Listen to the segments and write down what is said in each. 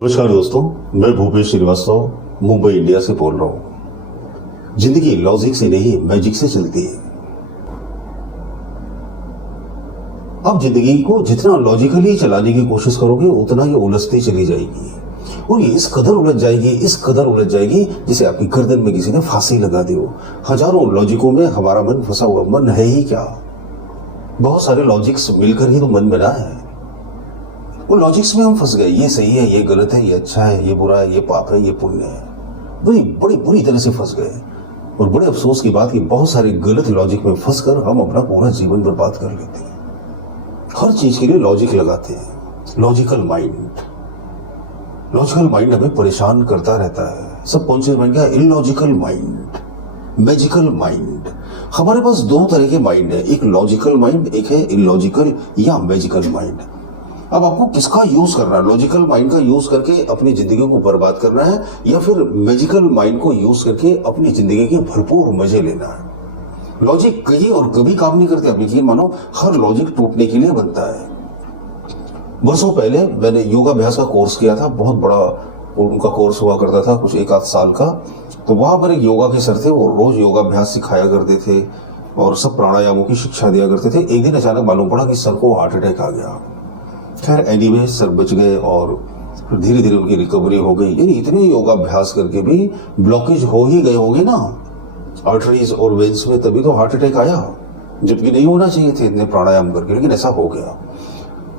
नमस्कार दोस्तों, मैं भूपेश श्रीवास्तव मुंबई इंडिया से बोल रहा हूं। जिंदगी लॉजिक से नहीं मैजिक से चलती है। आप जिंदगी को जितना लॉजिकली चलाने की कोशिश करोगे उतना ये उलझती चली जाएगी और ये इस कदर उलझ जाएगी जैसे आपकी गर्दन में किसी ने फांसी लगा दी हो। हजारों लॉजिकों में हमारा मन फंसा हुआ। मन है ही क्या, बहुत सारे लॉजिक्स मिलकर ही तो मन बना है। वो लॉजिक्स में हम फंस गए। ये सही है, ये गलत है, ये अच्छा है, ये बुरा है, ये पाप है, ये पुण्य है। बड़ी बुरी तरह से फंस गए। और बड़े अफसोस की बात कि बहुत सारे गलत लॉजिक में फंसकर हम अपना पूरा जीवन बर्बाद कर लेते हैं। हर चीज के लिए लॉजिक लगाते हैं। लॉजिकल माइंड हमें परेशान करता रहता है। सबकॉन्शियस माइंड का इलॉजिकल माइंड, मैजिकल माइंड। हमारे पास दो तरह के माइंड है, एक लॉजिकल माइंड, एक है इलॉजिकल या मैजिकल माइंड। अब आपको किसका यूज करना है? लॉजिकल माइंड का यूज करके अपनी जिंदगी को बर्बाद करना है या फिर मैजिकल माइंड को यूज करके अपनी जिंदगी के भरपूर मजे लेना है? लॉजिक कहीं और कभी काम नहीं करते। अब यकीन मानो, हर लॉजिक टूटने के लिए बनता है। वर्षों पहले मैंने योगाभ्यास का कोर्स किया था। बहुत बड़ा उनका कोर्स हुआ करता था, कुछ 1 आध साल का। तो वहां पर एक योगा के सर थे, वो रोज योगाभ्यास सिखाया करते थे और सब प्राणायामों की शिक्षा दिया करते थे। एक दिन अचानक मालूम पड़ा कि सर को हार्ट अटैक आ गया। खैर एनीवे सर बच गए और धीरे धीरे उनकी रिकवरी हो गई। यानी इतने योगाभ्यास करके भी ब्लॉकेज हो ही गए होंगे ना आर्टरीज और वेन्स में, तभी तो हार्ट अटैक आया, जबकि नहीं होना चाहिए थे इतने प्राणायाम करके, लेकिन ऐसा हो गया।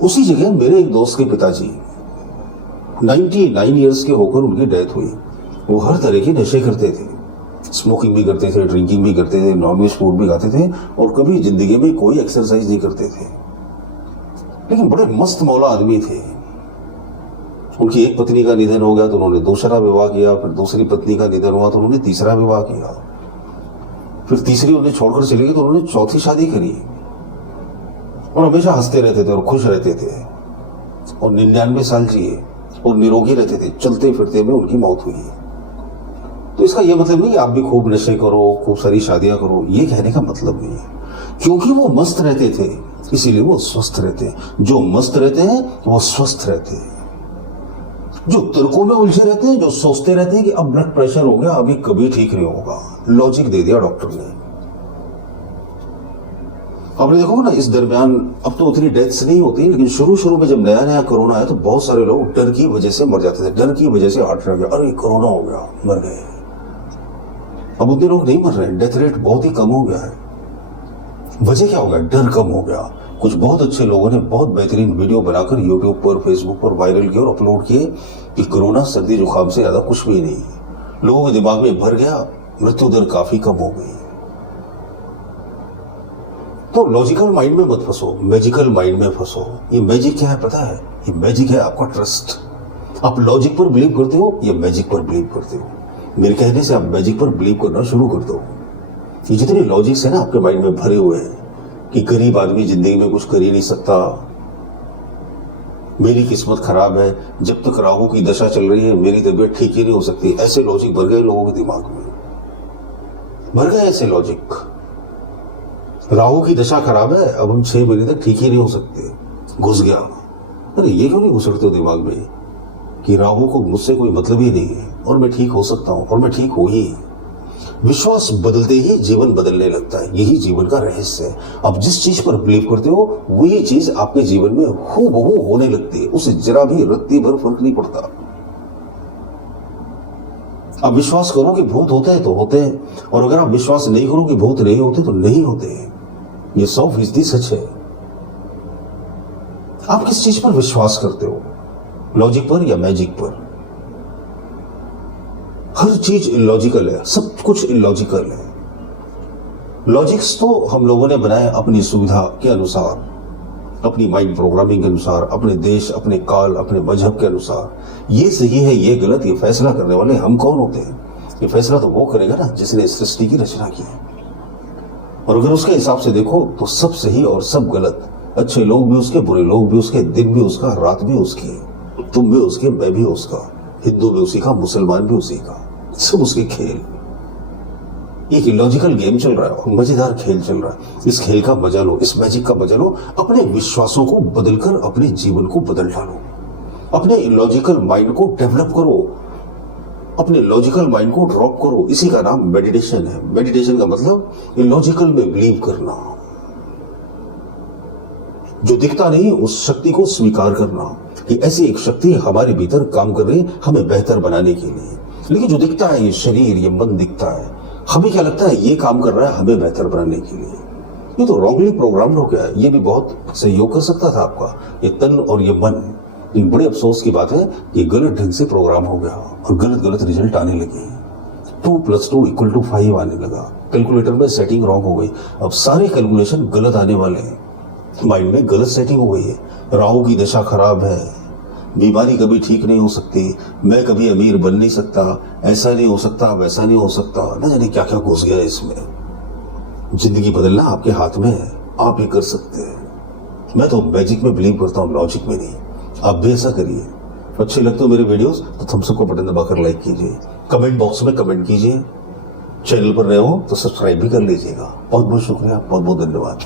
उसी जगह मेरे एक दोस्त के पिताजी 99 ईयर्स के होकर उनकी डेथ हुई। वो हर तरह के नशे करते थे, स्मोकिंग भी करते थे, ड्रिंकिंग भी करते थे, नॉनवेज फूड भी खाते थे और कभी जिंदगी में कोई एक्सरसाइज नहीं करते थे, लेकिन बड़े मस्त मौला आदमी थे। उनकी एक पत्नी का निधन हो गया तो उन्होंने दूसरा विवाह किया, फिर दूसरी पत्नी का निधन हुआ तो उन्होंने तीसरा विवाह किया, फिर तीसरी उन्हें छोड़कर चली गई तो उन्होंने चौथी शादी करी और हमेशा हंसते रहते थे और खुश रहते थे और 99 साल जिए और निरोगी रहते थे। चलते फिरते में उनकी मौत हुई। तो इसका यह मतलब नहीं कि आप भी खूब नशे करो, खूब सारी शादियां करो, ये कहने का मतलब नहीं है। क्योंकि वो मस्त रहते थे इसीलिए वो स्वस्थ रहते हैं। जो मस्त रहते हैं वो स्वस्थ रहते हैं। जो तर्कों में उलझे रहते हैं, जो सोचते रहते हैं कि अब ब्लड प्रेशर हो गया, अभी कभी ठीक नहीं होगा, लॉजिक दे दिया डॉक्टर ने। आपने देखो ना, इस दरमियान अब तो उतनी डेथ्स नहीं होती, लेकिन शुरू में जब नया कोरोना आया तो बहुत सारे लोग डर की वजह से मर जाते थे। डर की वजह से हार्ट अटैक, अरे कोरोना हो गया, मर गए। अब उतने लोग नहीं मर रहे, डेथ रेट बहुत ही कम हो गया है। वजह क्या हो गया? डर कम हो गया। कुछ बहुत अच्छे लोगों ने बहुत बेहतरीन वीडियो बनाकर यूट्यूब पर, फेसबुक पर वायरल किए और अपलोड किए कि कोरोना सर्दी जुकाम से ज्यादा कुछ भी नहीं। लोगों के दिमाग में भर गया, मृत्यु दर काफी कम हो गई। तो लॉजिकल माइंड में मत फंसो, मैजिकल माइंड में फंसो। ये मैजिक क्या है पता है? ये मैजिक है आपका ट्रस्ट। आप लॉजिक पर बिलीव करते हो या मैजिक पर बिलीव करते हो? मेरे कहने से आप मैजिक पर बिलीव करना शुरू कर दो। ये जितने लॉजिक्स है ना आपके माइंड में भरे हुए हैं कि गरीब आदमी जिंदगी में कुछ कर ही नहीं सकता, मेरी किस्मत खराब है, जब तक राहु की दशा चल रही है मेरी तबीयत ठीक ही नहीं हो सकती, ऐसे लॉजिक भर गए लोगों के दिमाग में। भर गए ऐसे लॉजिक। राहु की दशा खराब है, अब हम 6 महीने तक ठीक ही नहीं हो सकते, घुस गया। अरे ये क्यों नहीं घुसड़ते हो दिमाग में कि राहु को मुझसे कोई मतलब ही नहीं है और मैं ठीक हो सकता हूं और मैं ठीक हो ही। विश्वास बदलते ही जीवन बदलने लगता है, यही जीवन का रहस्य है। अब जिस चीज पर बिलीव करते हो वही चीज आपके जीवन में हूबहू होने लगती है, उससे जरा भी रत्ती भर फर्क नहीं पड़ता। अब विश्वास करो कि भूत होते हैं तो होते हैं, और अगर आप विश्वास नहीं करो कि भूत नहीं होते तो नहीं होते। ये 100% सच है। आप किस चीज पर विश्वास करते हो, लॉजिक पर या मैजिक पर? हर चीज इलॉजिकल है, सब कुछ इलॉजिकल है। लॉजिक्स तो हम लोगों ने बनाए अपनी सुविधा के अनुसार, अपनी माइंड प्रोग्रामिंग के अनुसार, अपने देश, अपने काल, अपने मजहब के अनुसार। ये सही है, ये गलत, ये फैसला करने वाले हम कौन होते हैं? ये फैसला तो वो करेगा ना जिसने सृष्टि की रचना की है। और अगर उसके हिसाब से देखो तो सब सही और सब गलत, अच्छे लोग भी उसके, बुरे लोग भी उसके, दिन भी उसका, रात भी उसकी, तुम भी उसके, मैं भी उसका, हिंदू भी उसी का, मुसलमान भी उसी का, सब उसके खेल। एक लॉजिकल गेम चल रहा है, मजेदार खेल चल रहा है। इस खेल का मजा लो, इस मैजिक का मजा लो, अपने विश्वासों को बदलकर अपने जीवन को बदल डालो। अपने लॉजिकल माइंड को डेवलप करो, अपने लॉजिकल माइंड को ड्रॉप करो। इसी का नाम मेडिटेशन है। मेडिटेशन का मतलब लॉजिकल में बिलीव करना, जो दिखता नहीं उस शक्ति को स्वीकार करना कि ऐसी एक शक्ति हमारे भीतर काम कर रही हमें बेहतर बनाने के लिए। लेकिन जो दिखता है ये शरीर, ये मन दिखता है, हमें क्या लगता है ये काम कर रहा है हमें बेहतर बनाने के लिए। ये तो रॉन्गली प्रोग्राम्ड हो गया है। ये भी बहुत सहयोग कर सकता था आपका, ये तन और ये मन। ये बड़े अफसोस की बात है, ये गलत ढंग से प्रोग्राम हो गया और गलत गलत रिजल्ट आने लगे। 2 + 2 = 5 आने लगा। कैलकुलेटर में सेटिंग रॉन्ग हो गई। अब सारे कैलकुलेशन गलत आने वाले हैं। माइंड में गलत सेटिंग हो गई है। राहु की दशा खराब है, बीमारी कभी ठीक नहीं हो सकती, मैं कभी अमीर बन नहीं सकता, ऐसा नहीं हो सकता, वैसा नहीं हो सकता, न जाने क्या क्या घुस गया इसमें। जिंदगी बदलना आपके हाथ में है, आप ही कर सकते हैं। मैं तो मैजिक में बिलीव करता हूँ, लॉजिक में नहीं। आप भी ऐसा करिए। अच्छे लगते हो मेरे वीडियोस तो थम्स अप का बटन दबाकर लाइक कीजिए, कमेंट बॉक्स में कमेंट कीजिए, चैनल पर नए हो तो सब्सक्राइब भी कर लीजिएगा। बहुत बहुत शुक्रिया, बहुत बहुत धन्यवाद।